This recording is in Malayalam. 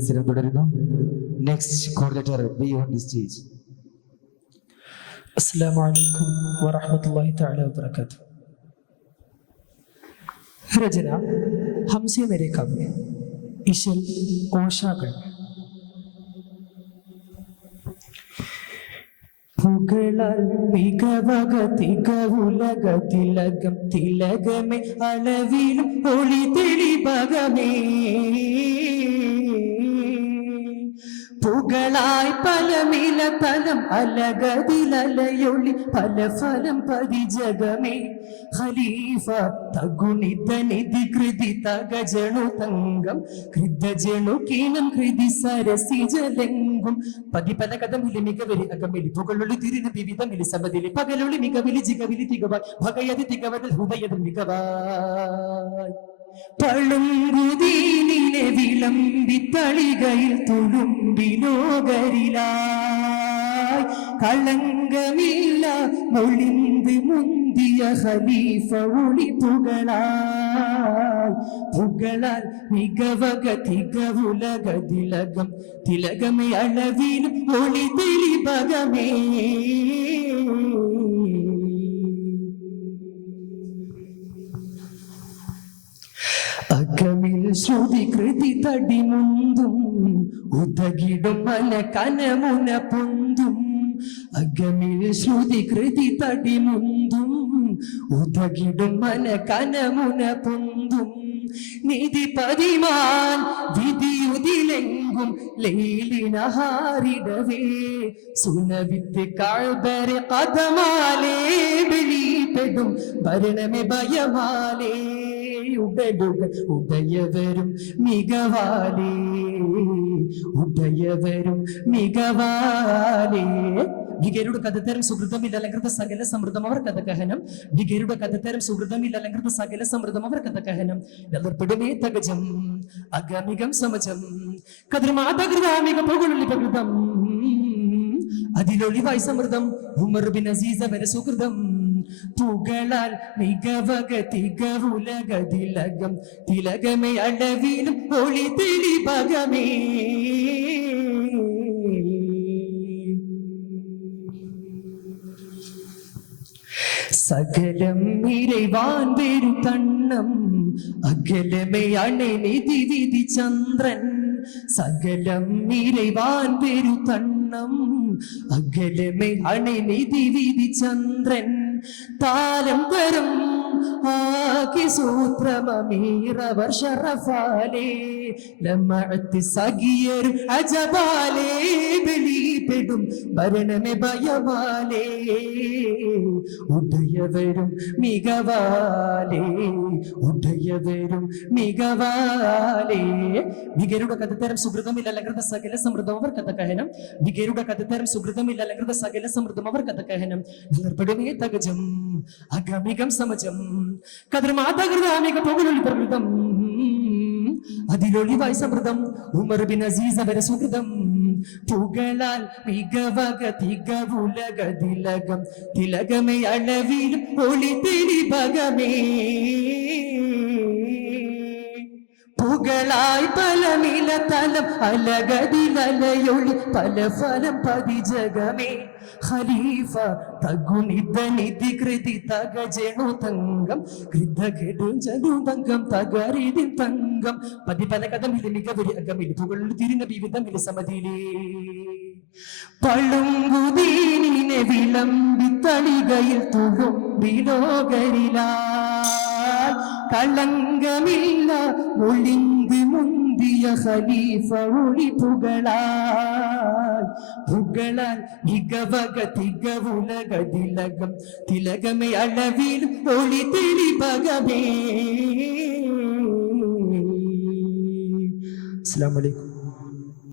മത്സരം തുടരുന്നു. Next coordinator B on the stage. അസ്സലാമു അലൈക്കും വറഹ്മത്തുള്ളാഹി തആല വബറകാതുഹു. രചന ഹംസ നരേക്കാവ്, ഇശൽ ഓഷാകൾ. പുകളാൽ മികവക തികവുലക തിലകം തിലകമേ അളവിലും ഒളി തെളിഭകമേ. പുകളായി പലമില തലം അലകതിലലയൊളി പല ഫലം പതിജഗമേ. ഖലീഫ തഗുണിത നിധി കൃതി തകജണു തങ്കം കൃതജണു കീനം കൃതി സരസി ജലങ്കും പതി പല കഥമിലി മികവരി അകമിലി പുകളൊളി തിരിന് വിവിധമിലി സബദിലി പകലൊളി മികവിലി ജിഗവിലി തികവായ് ഭഗയതി തികവതിൽ ഹൃദയതിൽ മികവായ്. പളുങ്കുതീനിലെ വിളമ്പി തളികയിൽ തുളുമ്പിലോകരിലായി കളങ്കമില്ല ഒളിന്ത് മുന്തിയ ഖലീഫ ഒളി പുകളായി. പുകളാൽ മികവക തികവുലക തിലകം തിലകമേ അളവിലും ഒളി തെളിഭകമേ. അകമിൽ ശ്രുതി കൃതി തടിമുന്തും ഉദകിടും മല കനമുന പൊന്തും. അകമിൽ ശ്രുതി കൃതി തടിമുന്തും ഉദകിടും മല കനമുന പൊന്തും. നിധി പതിമാൻ വിധിയുതിലെങ്കും ലൈലിനഹാരിടവേ സുനവിത്ത് കാഴ്ബരെ കഥമാലേ വെളിപ്പെടും ഭരണമേ ഭയമാലേ. ഉടലുകൾ ഉടയവരും മികവാലേ ഉടയവരും മികവാലേ. ഭീകരുടെ കഥത്തരം സുഹൃതമില്ല അലങ്കൃത സകല സമൃദ്ധം അവർ കഥകഹനം. ഭീകരുടെ കഥത്തരം സുഹൃതമില്ല അലങ്കൃത സകല സമൃദ്ധം അവർ കഥകഹനം. നല്ലപ്പെടുമേ തകജം അഗമികം സമജം കതിർമാതകൃതാമിക പുകളുള്ളി പ്രകൃതം അതിലൊളിവായി സമൃദ്ധം ഉമർ ബിൻ അസീസ വരെ സുഹൃതം. പുകളാൽ മികവക തികവുലക തിലകം തിലകമേ അളവിലും ഒളി തെളിഭകമേ. സകലം ഇறைவாൻ വരും തണ്ണം അകലമേ അണை നിധി വിധി ചന്ദ്രൻ. സകലം ഇறைவாൻ വരും തണ്ണം അകലമേ അണை നിധി വിധി ചന്ദ്രൻ. താലം തരം ആകി സൂത്രമീറവർ ഷറഫാലേ ലമഅത്തി സഗിയർ അജബാലേ വെളിപ്പെടും ഭരണമേ ഭയമാലേ. ഉദയവരും മികവാലേ ഉദയവരും മികവാലേ. ഭീകരുടെ കഥത്തരം സുഹൃതമില്ല അലങ്കൃത സകല സമൃദ്ധം അവർ കഥകഹനം. ഭീകരുടെ കഥത്തരം സുഹൃതമില്ല അലങ്കൃത സകല സമൃദ്ധം അവർ കഥകഹനം. നിലർപ്പെടുമേ തകജം അഗമികം സമജം കതിർമാതകൃതാമിക പുകളുള്ളി പ്രകൃതം അതിലൊളിവായി സമൃദ്ധം ഉമർ ബിൻ അസീസ വരെ സുഹൃതം. പുകളാൽ മികവക തികവുലക തിലകം തിലകമേ അളവിലും ഒളി തെളിഭകമേ. പുകളായി പലമില തലം അലകതിലലയൊളി പല ഫലം പതിജഗമേ. ഖലീഫ തഗുണിത നിധി കൃതി തകജണു തങ്കം കൃതകെടുജനു തങ്കം തകരിതി തങ്കം പതി പല കഥമില് മികവരി അകമില് പുകളിൽ തിരിഞ്ഞ വിവിധമില് സമതിലേ. പളുങ്കുതീനിനെ വിളമ്പി തളികയിൽ തുളുമ്പിലോകരിലായി കളങ്കമില്ല ഒളിന്ത് മുന്തിയ ഖലീഫ ഒളി പുകളാൽ. പുകളാൽ മികവക തികവുലക തിലകം തിലകമേ അളവിൽ ഒളി തെളിഭകമേ. അസ്സലാമു അലൈക്കും.